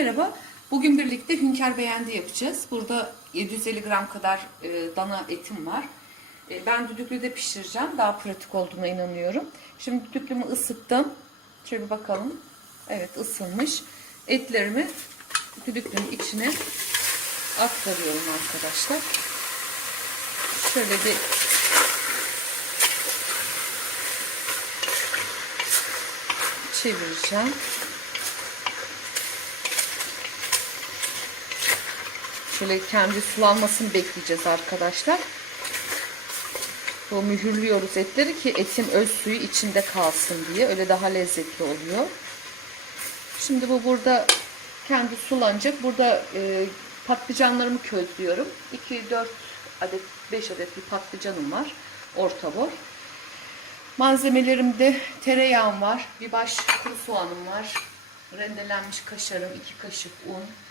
Merhaba. Bugün birlikte hünkâr beğendi yapacağız. Burada 750 gram kadar e, dana etim var. E, ben düdüklüde pişireceğim. Daha pratik olduğuna inanıyorum. Şimdi düdüklümü ısıttım. Şöyle bir bakalım. Evet ısınmış. Etlerimi düdüklünün içine aktarıyorum arkadaşlar. Şöyle bir çevireceğim. Şöyle kendi sulanmasını bekleyeceğiz arkadaşlar. Bu mühürlüyoruz etleri ki etin öz suyu içinde kalsın diye. Öyle daha lezzetli oluyor. Şimdi bu burada kendi sulanacak. Burada e, patlıcanlarımı közlüyorum. 2-4 adet 5 adet bir patlıcanım var. Orta boy. Malzemelerimde tereyağım var. Bir baş kuru soğanım var. Rendelenmiş kaşarım, 2 kaşık un.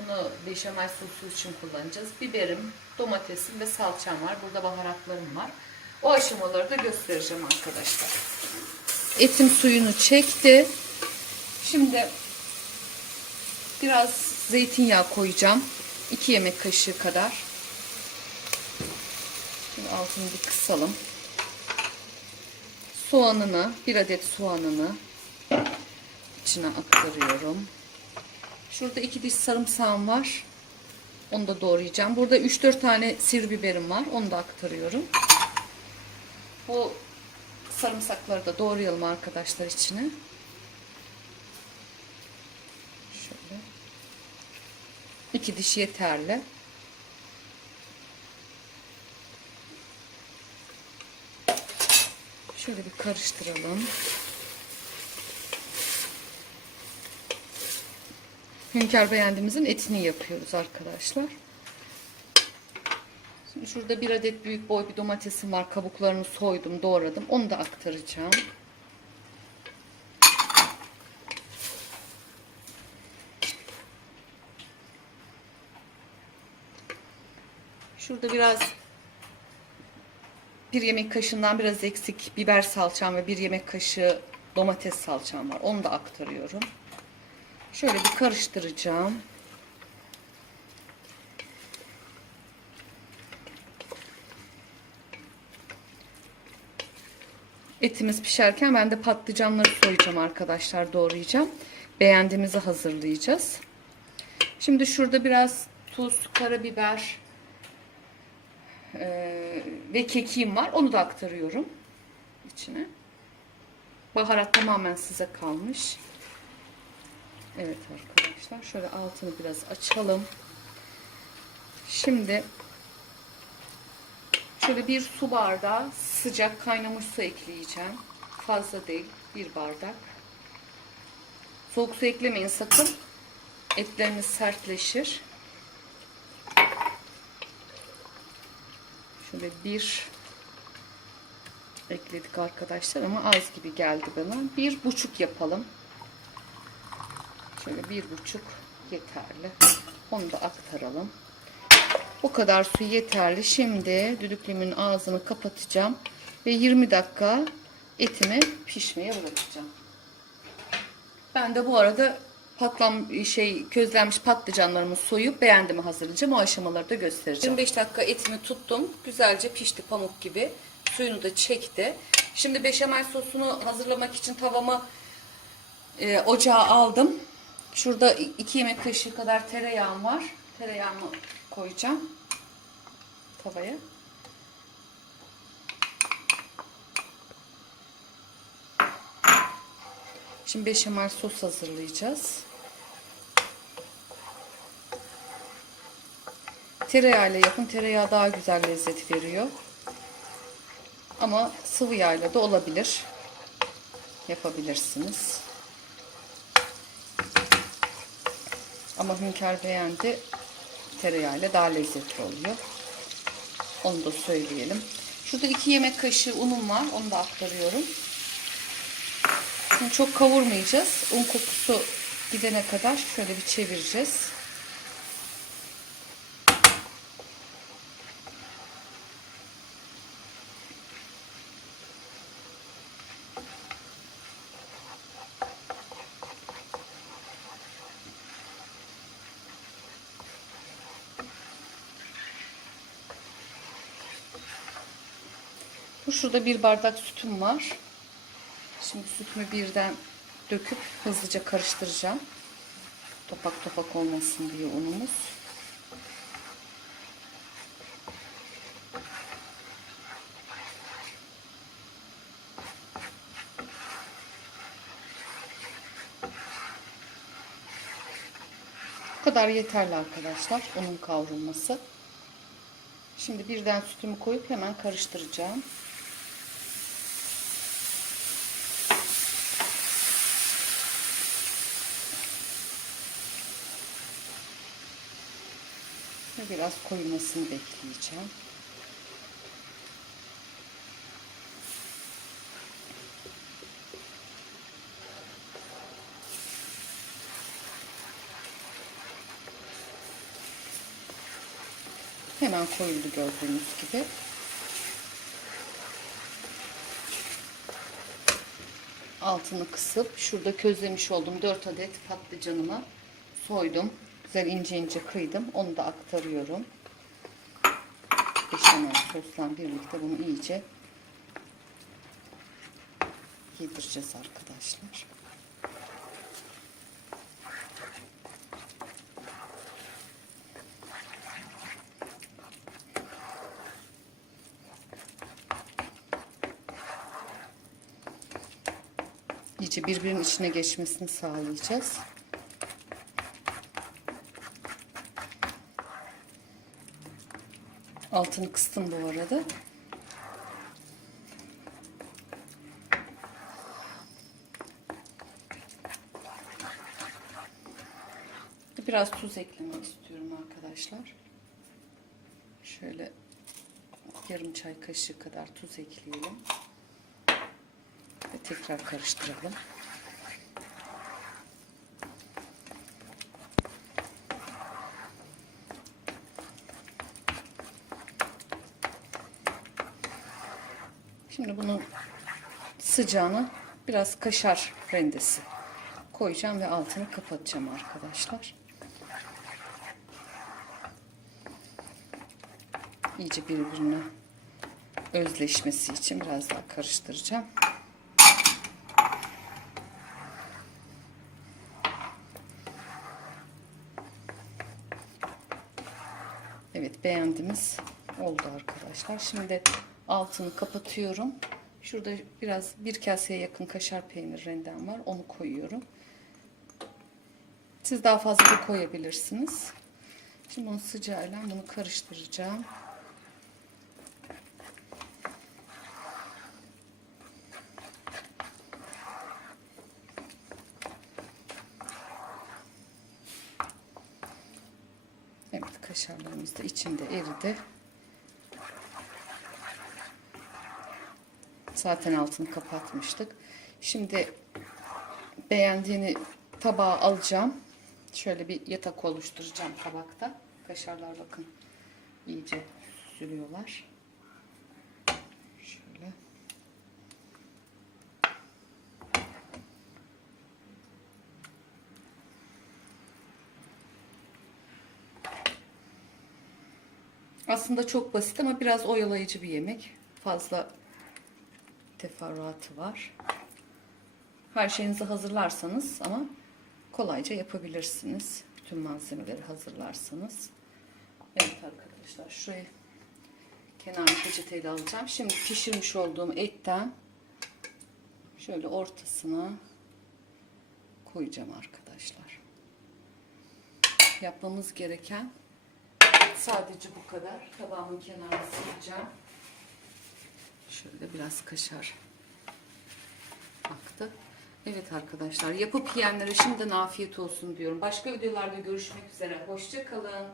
Bunu beşamel sosu için kullanacağız. Biberim, domatesim ve salçam var. Burada baharatlarım var. O aşamaları da göstereceğim arkadaşlar. Etim suyunu çekti. Şimdi biraz zeytinyağı koyacağım. 2 yemek kaşığı kadar. Şimdi altını bir kısalım. Soğanını, bir adet soğanını içine aktarıyorum. Şurada iki diş sarımsağım var. Onu da doğrayacağım. Burada 3-4 tane sivri biberim var. Onu da aktarıyorum. Bu sarımsakları da doğrayalım arkadaşlar içine. Şöyle. İki diş yeterli. Şöyle bir karıştıralım. Hünkar beğendiğimizin etini yapıyoruz arkadaşlar. Şimdi şurada bir adet büyük boy bir domatesim var. Kabuklarını soydum, doğradım. Onu da aktaracağım. Şurada biraz bir yemek kaşığından biraz eksik biber salçam ve bir yemek kaşığı domates salçam var. Onu da aktarıyorum. Şöyle bir karıştıracağım. Etimiz pişerken ben de patlıcanları soyacağım arkadaşlar doğrayacağım. Beğendiğimizi hazırlayacağız. Şimdi şurada biraz tuz, karabiber ve kekiğim var. Onu da aktarıyorum içine. Baharat tamamen size kalmış. Evet arkadaşlar şöyle altını biraz açalım. Şimdi şöyle bir su bardağı sıcak kaynamış su ekleyeceğim. Fazla değil bir bardak. Soğuk su eklemeyin sakın. Etleriniz sertleşir. Şöyle bir ekledik arkadaşlar ama az gibi geldi bana. Bir buçuk yapalım. Şöyle bir buçuk yeterli. Onu da aktaralım. Bu kadar su yeterli. Şimdi düdüklümün ağzını kapatacağım. Ve 20 dakika etimi pişmeye bırakacağım. Ben de bu arada patlam şey közlenmiş patlıcanlarımı soyup beğendimi hazırlayacağım. O aşamaları da göstereceğim. 25 dakika etimi tuttum. Güzelce pişti pamuk gibi. Suyunu da çekti. Şimdi beşamel sosunu hazırlamak için tavamı e, ocağa aldım. Şurada 2 yemek kaşığı kadar tereyağım var. Tereyağımı koyacağım tavaya. Şimdi beşamel sos hazırlayacağız. Tereyağıyla yapın. Tereyağı daha güzel lezzet veriyor. Ama sıvı yağla da olabilir. Yapabilirsiniz. Ama hünkâr beğendi. Tereyağıyla daha lezzetli oluyor. Onu da söyleyelim. Şurada iki yemek kaşığı unum var. Onu da aktarıyorum. Şimdi çok kavurmayacağız. Un kokusu gidene kadar şöyle bir çevireceğiz. Şurada bir bardak sütüm var. Şimdi sütümü birden döküp hızlıca karıştıracağım. Topak topak olmasın diye unumuz. Bu kadar yeterli arkadaşlar unun kavrulması. Şimdi birden sütümü koyup hemen karıştıracağım. Ve biraz koyulmasını bekleyeceğim. Hemen koyuldu gördüğünüz gibi. Altını kısıp şurada közlemiş olduğum 4 adet patlıcanımı soydum. Güzel ince ince kıydım. Onu da aktarıyorum. Beşamel sosla birlikte bunu iyice yedireceğiz arkadaşlar. iyice birbirinin içine geçmesini sağlayacağız. Altını kıstım bu arada. Biraz tuz eklemek istiyorum arkadaşlar. Şöyle yarım çay kaşığı kadar tuz ekleyelim. Ve tekrar karıştıralım. Şimdi bunun sıcağını biraz kaşar rendesi koyacağım ve altını kapatacağım arkadaşlar. İyice birbirine özleşmesi için biraz daha karıştıracağım. Evet beğendiğimiz oldu arkadaşlar. Şimdi altını kapatıyorum. Şurada biraz bir kaseye yakın kaşar peynir rendem var. Onu koyuyorum. Siz daha fazla da koyabilirsiniz. Şimdi bunu sıcağıyla bunu karıştıracağım. Evet kaşarlarımız da içinde eridi. Zaten altını kapatmıştık. Şimdi beğendiğini tabağa alacağım. Şöyle bir yatak oluşturacağım tabakta. Kaşarlar bakın iyice süzülüyorlar. Şöyle. Aslında çok basit ama biraz oyalayıcı bir yemek. Fazla teferruatı var. Her şeyinizi hazırlarsanız ama kolayca yapabilirsiniz. Bütün malzemeleri hazırlarsanız. Evet arkadaşlar şurayı kenarını peçeteyle alacağım. Şimdi pişirmiş olduğum etten şöyle ortasına koyacağım arkadaşlar. Yapmamız gereken sadece bu kadar. Tabağımın kenarını sileceğim. Şöyle biraz kaşar aktı. Evet arkadaşlar yapıp yiyenlere şimdiden afiyet olsun diyorum. Başka videolarda görüşmek üzere. Hoşçakalın.